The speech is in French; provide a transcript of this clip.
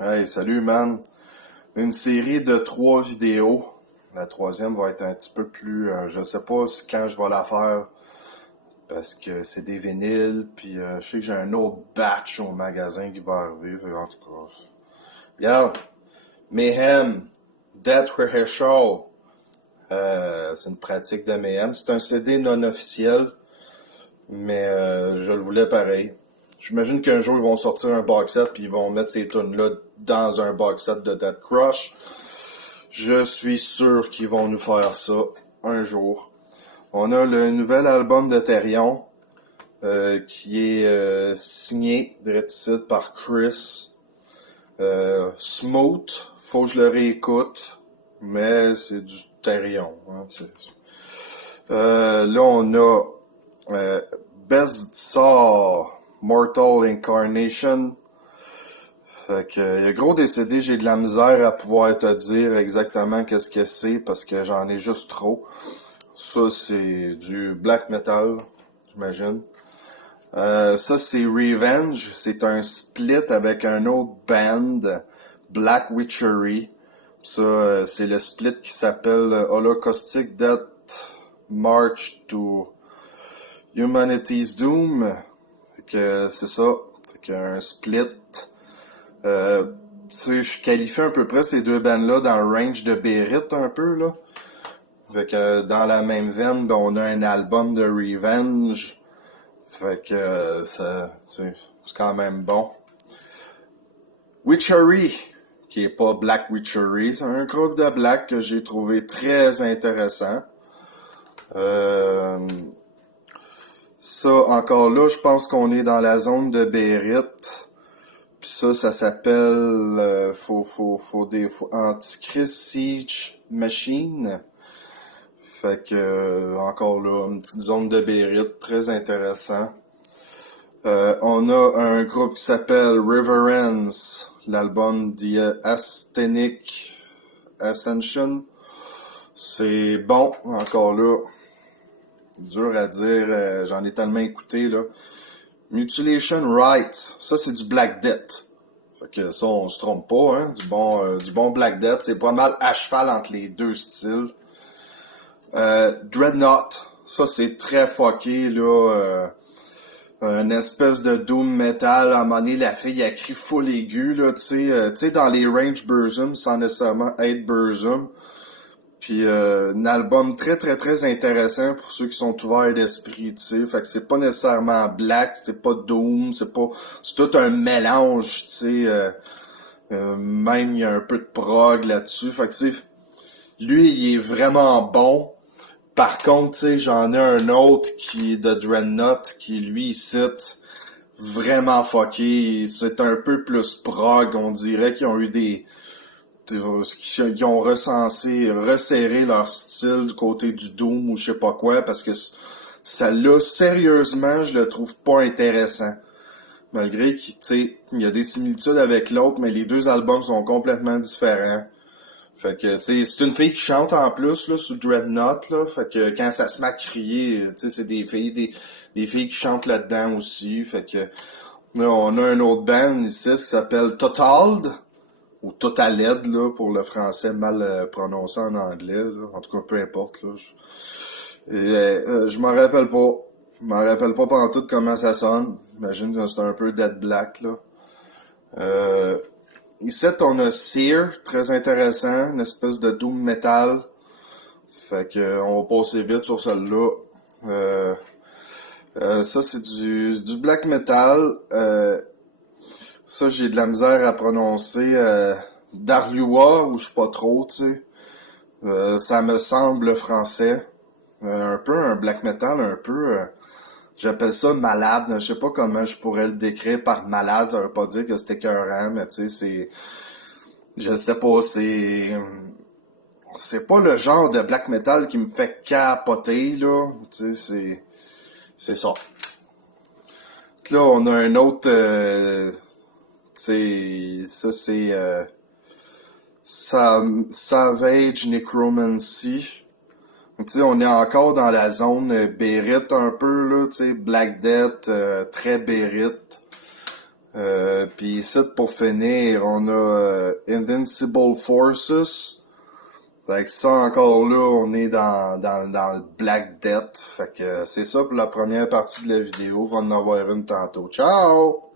Hey, salut man. Une série de 3 vidéos. La troisième va être un petit peu plus... je sais pas quand je vais la faire parce que c'est des vinyles. Puis je sais que j'ai un autre batch au magasin qui va arriver. En tout cas, regarde. Mayhem. Death Rehearsal. C'est une pratique de Mayhem. C'est un CD non officiel, mais je le voulais pareil. J'imagine qu'un jour ils vont sortir un box set puis ils vont mettre ces tunes-là dans un box set de Death Crush. Je suis sûr qu'ils vont nous faire ça un jour. On a le nouvel album de Therion qui est signé direct par Chris. Smooth, faut que je le réécoute, mais c'est du Therion. Hein, là, on a Best Saw Mortal Incarnation. Fait que, il y a gros décédé, j'ai de la misère à pouvoir te dire exactement qu'est-ce que c'est parce que j'en ai juste trop. Ça, c'est du black metal, j'imagine. Ça, c'est Revenge. C'est un split avec un autre band, Black Witchery. Ça, c'est le split qui s'appelle Holocaustic Death March to Humanity's Doom. Fait que c'est ça. C'est qu'un split. Je qualifie à peu près ces deux bands-là dans le range de Berit un peu, là. Fait que dans la même veine, ben, on a un album de Revenge. Fait que c'est quand même bon. Witchery, qui est pas Black Witchery, c'est un groupe de black que j'ai trouvé très intéressant. Ça, encore là, je pense qu'on est dans la zone de Berit. Puis ça s'appelle Antichrist Siege Machine. Fait que encore là, une petite zone de Berit, très intéressant. On a un groupe qui s'appelle Reverence, l'album The Asthenic Ascension. C'est bon, encore là. Dur à dire, j'en ai tellement écouté là. Mutilation Rites, ça c'est du Black Death. Fait que ça on se trompe pas, hein. Du bon Black Death, c'est pas mal à cheval entre les deux styles. Dreadnought, ça c'est très fucké là. Une espèce de doom metal. À un moment donné, la fille a crie full aigu là, tu sais dans les range Burzum sans nécessairement être Burzum. Puis un album très très très intéressant pour ceux qui sont ouverts d'esprit, tu sais. Fait que c'est pas nécessairement black, c'est pas doom, c'est tout un mélange, tu sais. Même il y a un peu de prog là-dessus. Fait que tu sais, lui il est vraiment bon. Par contre, tu sais, j'en ai un autre qui est de Dreadnought qui lui il cite vraiment fucké. C'est un peu plus prog, on dirait qu'ils ont eu ils ont resserré leur style du côté du Doom ou je sais pas quoi, parce que ça là, sérieusement, je le trouve pas intéressant. Malgré qu'il, tu sais, il y a des similitudes avec l'autre, mais les deux albums sont complètement différents. Fait que, tu sais, c'est une fille qui chante en plus, là, sous Dreadnought, là. Fait que quand ça se met à crier, tu sais, c'est des filles qui chantent là-dedans aussi. Fait que, là, on a un autre band ici qui s'appelle Totald. Ou Totaled, là, pour le français mal prononcé en anglais, là. En tout cas, peu importe, là. Je m'en rappelle pas. Je m'en rappelle pas pantoute comment ça sonne. J'imagine que c'est un peu Dead Black, là. Ici, on a Seer, très intéressant, une espèce de doom metal. Fait que, on va passer vite sur celle-là. Ça, c'est du black metal. Ça, j'ai de la misère à prononcer. Darlua, ou je sais pas trop, tu sais. Ça me semble français. Un peu un black metal, un peu... j'appelle ça malade. Je sais pas comment je pourrais le décrire par malade. Ça veut pas dire que c'est écœurant, mais tu sais, c'est... Je sais pas, c'est pas le genre de black metal qui me fait capoter, là. Tu sais, c'est ça. Là, on a un autre... tu sais, ça c'est... Savage Necromancy. Tu sais, on est encore dans la zone Berit un peu, là, tu sais, Black Death, très Berit. Puis ici, pour finir, on a Invincible Forces. Fait que ça, encore là, on est dans le Black Death. Fait que c'est ça pour la première partie de la vidéo. On va en avoir une tantôt. Ciao!